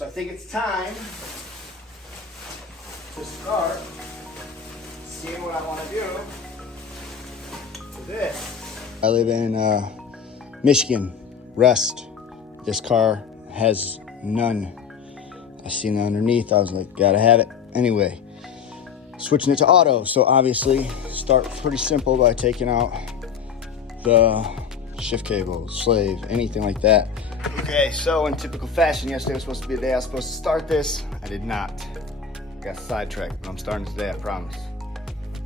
So I think it's time to start seeing what I want to do with this. I live in Michigan, rust. This car has none. I seen it underneath, I was like, gotta have it. Anyway, switching it to auto. So obviously, start pretty simple by taking out the shift cable, slave, anything like that. Okay, so in typical fashion, yesterday was supposed to be the day I was supposed to start this. I did not. Got sidetracked, but I'm starting today, I promise.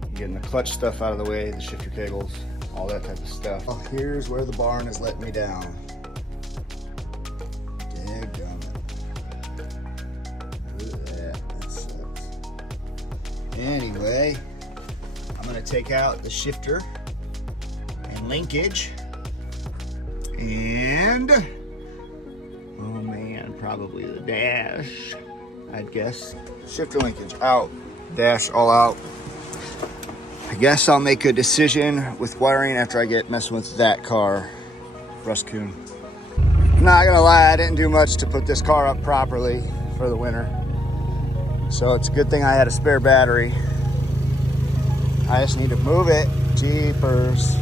I'm getting the clutch stuff out of the way, the shifter cables, all that type of stuff. Oh, here's where the barn has let me down. Dadgummit. Look at that sucks. Anyway, I'm gonna take out the shifter and linkage. And, oh man, probably the dash, I'd guess. Shifter linkage out, dash all out. I guess I'll make a decision with wiring after I get messing with that car, Ruscoon. Not gonna lie, I didn't do much to put this car up properly for the winter. So it's a good thing I had a spare battery. I just need to move it, jeepers.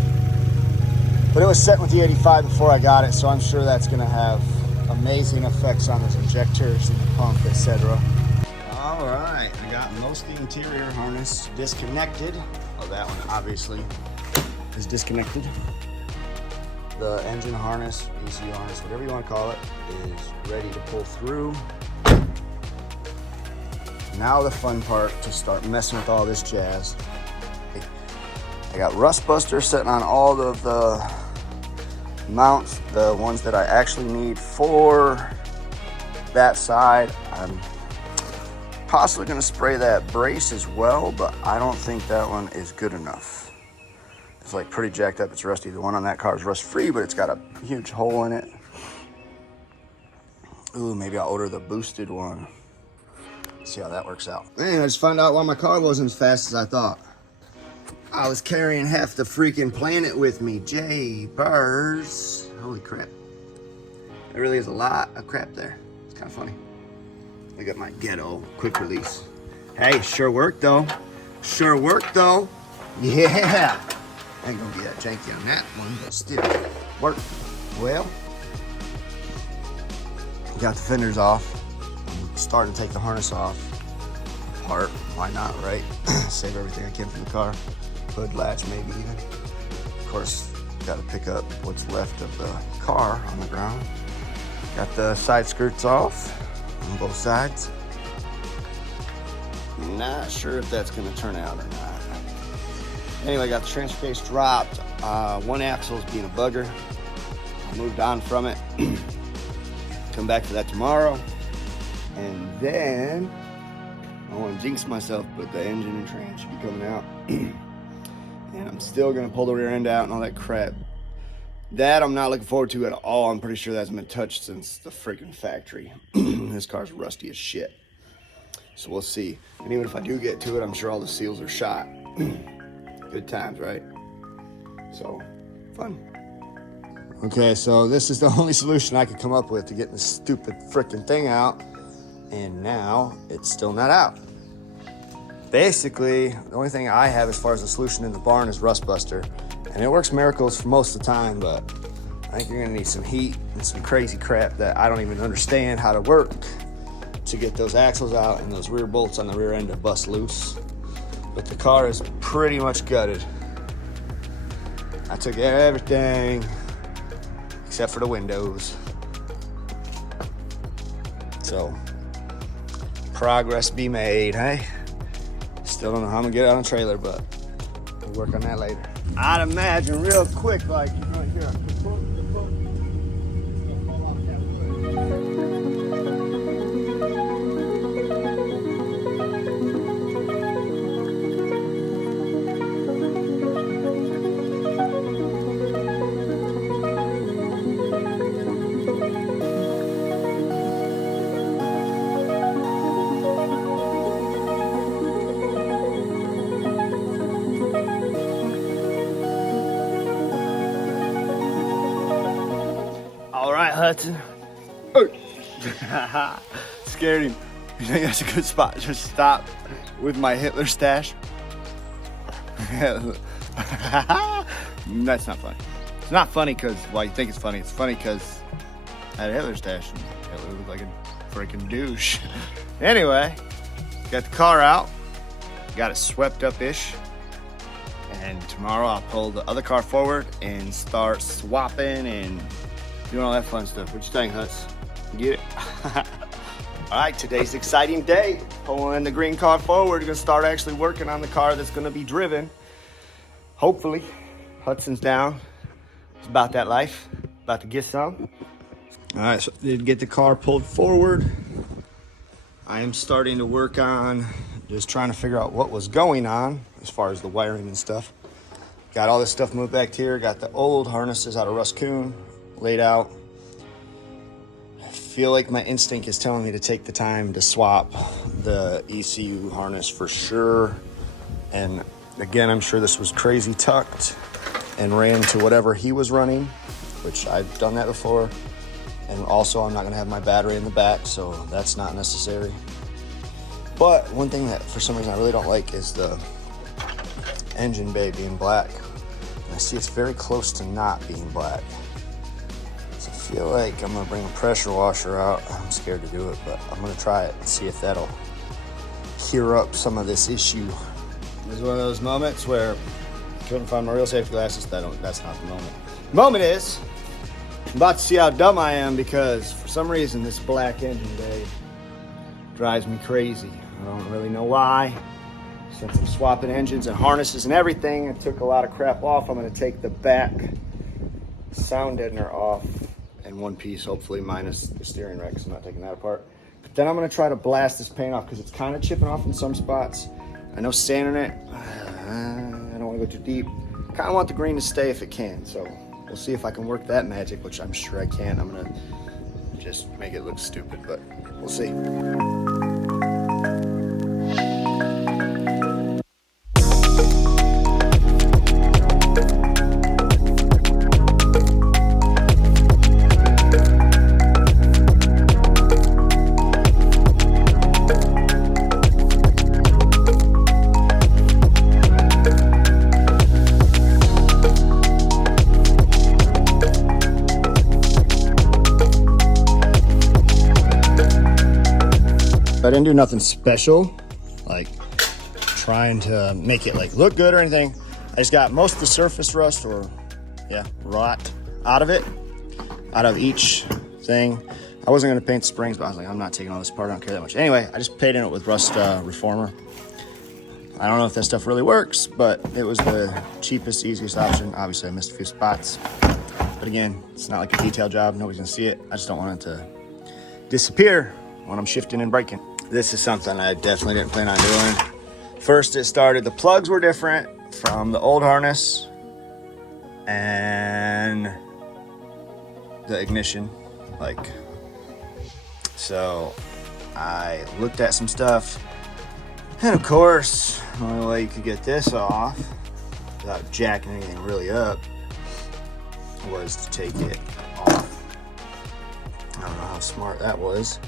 But it was set with the 85 before I got it, so I'm sure that's gonna have amazing effects on those injectors and the pump, etc. All right, I got most of the interior harness disconnected. Oh, that one obviously is disconnected. The engine harness, ECU harness, whatever you want to call it, is ready to pull through. Now the fun part, to start messing with all this jazz. I got rust buster sitting on all of the mounts, the ones that I actually need for that side. I'm possibly gonna spray that brace as well, but I don't think that one is good enough. It's like pretty jacked up, it's rusty. The one on that car is rust free, but it's got a huge hole in it. Ooh, maybe I'll order the boosted one. See how that works out. Man, I just found out why my car wasn't as fast as I thought. I was carrying half the freaking planet with me. Jeepers. Holy crap. There really is a lot of crap there. It's kind of funny. I got my ghetto quick release. Hey, sure worked though. Sure worked though. Yeah. I ain't gonna be that janky on that one, but still worked. Well, got the fenders off. I'm starting to take the harness off. Apart. Why not, right? Save everything I can from the car. Hood latch maybe even. Of course, got to pick up what's left of the car on the ground. Got the side skirts off on both sides. Not sure if that's going to turn out or not. Anyway, got the transfer case dropped. One axle is being a bugger. I moved on from it. Come back to that tomorrow. And then, I want to jinx myself, but the engine and trans should be coming out. And I'm still going to pull the rear end out and all that crap. That I'm not looking forward to at all. I'm pretty sure that hasn't been touched since the freaking factory. This car's rusty as shit. So we'll see. And even if I do get to it, I'm sure all the seals are shot. Good times, right? So, fun. Okay, so this is the only solution I could come up with to get this stupid freaking thing out. And now it's still not out. Basically, the only thing I have as far as a solution in the barn is rust buster. And it works miracles for most of the time, but I think you're gonna need some heat and some crazy crap that I don't even understand how to work to get those axles out and those rear bolts on the rear end to bust loose. But the car is pretty much gutted. I took everything except for the windows. So, progress be made, hey? Still don't know how I'm gonna get it on a trailer, but we'll work on that later. I'd imagine real quick, like you're gonna hear a Hudson. scared him. You think that's a good spot? Just stop with my Hitler stash. That's not funny. It's not funny because, well, you think it's funny. It's funny because I had a Hitler stash and Hitler looked like a freaking douche. Anyway, got the car out. Got it swept up-ish. And tomorrow I'll pull the other car forward and start swapping and doing all that fun stuff. What you think, Huts? Get it? All right, today's exciting day. Pulling the green car forward. Gonna start actually working on the car that's gonna be driven. Hopefully. Hudson's down. It's about that life. About to get some. All right, so I did get the car pulled forward. I am starting to work on just trying to figure out what was going on as far as the wiring and stuff. Got all this stuff moved back here. Got the old harnesses out of Rakfink laid out. I feel like my instinct is telling me to take the time to swap the ECU harness for sure. And again, I'm sure this was crazy tucked and ran to whatever he was running, which I've done that before. And also I'm not gonna have my battery in the back, so that's not necessary. But one thing that for some reason I really don't like is the engine bay being black. And I see it's very close to not being black. So I feel like I'm gonna bring a pressure washer out. I'm scared to do it, but I'm gonna try it and see if that'll clear up some of this issue. This is one of those moments where I couldn't find my real safety glasses. That's not the moment. The moment is, I'm about to see how dumb I am because for some reason this black engine bay drives me crazy. I don't really know why. Since I'm swapping engines and harnesses and everything, it took a lot of crap off. I'm gonna take the back sound deadener off in one piece, hopefully minus the steering rack, so I'm not taking that apart. But then I'm gonna try to blast this paint off because it's kind of chipping off in some spots. I know sanding it, I don't wanna go too deep. Kind of want the green to stay if it can, so we'll see if I can work that magic, which I'm sure I can. I'm gonna just make it look stupid, but we'll see. I didn't do nothing special, like trying to make it like look good or anything. I just got most of the surface rust or rot out of it, out of each thing. I wasn't gonna paint the springs, but I was like, I'm not taking all this apart, I don't care that much. Anyway, I just painted it with rust reformer. I don't know if that stuff really works, but it was the cheapest, easiest option. Obviously I missed a few spots, but again, it's not like a detail job, nobody's gonna see it. I just don't want it to disappear when I'm shifting and braking. This is something I definitely didn't plan on doing. First it started, the plugs were different from the old harness and the ignition, so I looked at some stuff, and of course, the only way you could get this off without jacking anything really up was to take it off. I don't know how smart that was.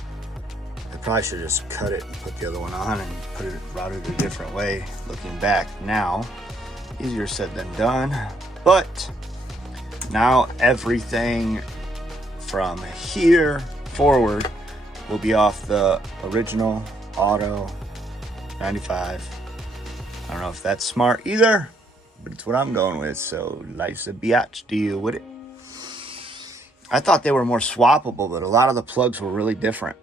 I probably should have just cut it and put the other one on and routed it a different way. Looking back now, easier said than done. But now everything from here forward will be off the original Auto 95. I don't know if that's smart either, but it's what I'm going with. So life's a biatch, deal with it. I thought they were more swappable, but a lot of the plugs were really different.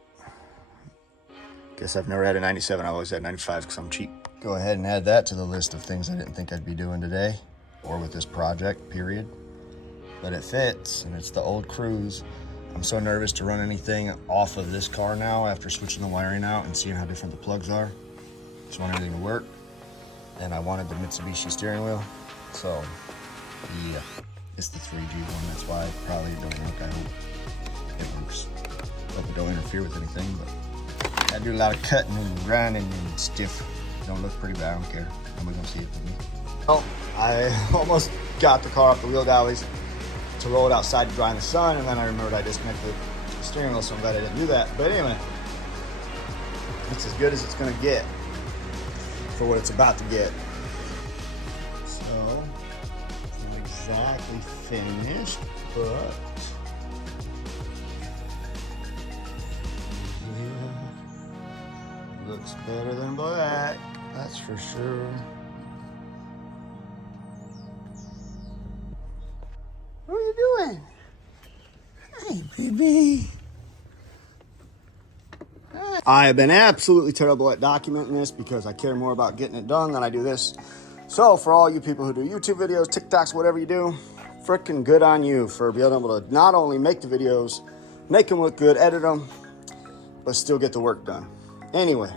Guess I've never had a 97, I've always had 95 because I'm cheap. Go ahead and add that to the list of things I didn't think I'd be doing today or with this project, period. But it fits, and it's the old Cruise. I'm so nervous to run anything off of this car now after switching the wiring out and seeing how different the plugs are. Just want everything to work. And I wanted the Mitsubishi steering wheel. So, yeah, it's the 3G one. That's why it probably don't work. I hope it works. Hope it don't interfere with anything, but I do a lot of cutting and grinding and stiff. Don't look pretty bad, I don't care. Nobody's gonna see it but me. Well, I almost got the car off the wheel dollies to roll it outside to dry in the sun, and then I remembered I disconnected the steering wheel, so I'm glad I didn't do that. But anyway, It's as good as it's gonna get for what it's about to get. So, it's not exactly finished, but yeah, looks better than black, that's for sure. What are you doing? Hey, baby. I have been absolutely terrible at documenting this because I care more about getting it done than I do this. So for all you people who do YouTube videos, TikToks, whatever you do, freaking good on you for being able to not only make the videos, make them look good, edit them, but still get the work done. Anyway,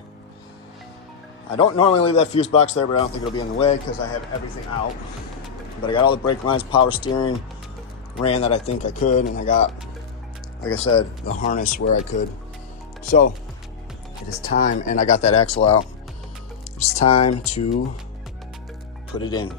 I don't normally leave that fuse box there, but I don't think it'll be in the way because I have everything out. But I got all the brake lines, power steering, ran that I think I could, and I got, like I said, the harness where I could. So it is time, and I got that axle out. It's time to put it in.